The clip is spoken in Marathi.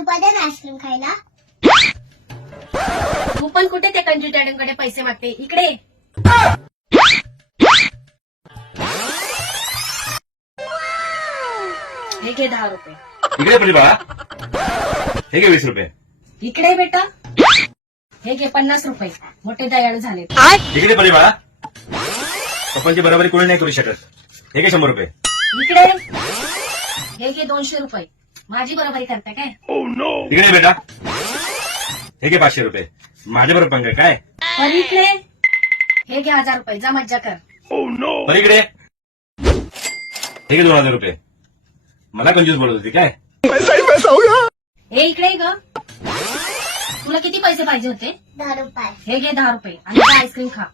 रुपये दे ना आईस्क्रीम खायला. तू पण कुठे त्या कंजूस डॅडींकडे पैसे मागते, इकडे ये. हे घे 10 रुपये. इकडे प्रतिभा, हे घे 20 रुपये. इकडे बेटा, हे घे 50 रुपये. मोठे दयाळू झाले. इकडे प्रतिभा, पप्पांची बरोबरी कोणी नाही करू शकत. हे घे 100 रुपये. इकडे, हे घे 200 रुपये. माझी बरोबरी करता काय? इकडे बेटा, हे घे 500 रुपये. माझ्या बरोबर पंग काय? पर इकडे, हे घे 1000 रुपये. जा मज्जा कर. पर इकडे, हे घे 2000 रुपये. मला कंजूस बोलत होती काय? हे इकडे ग, तुला किती पैसे पाहिजे होते? 10 रुपये. हे घे 10 रुपये आणि आईस्क्रीम खा.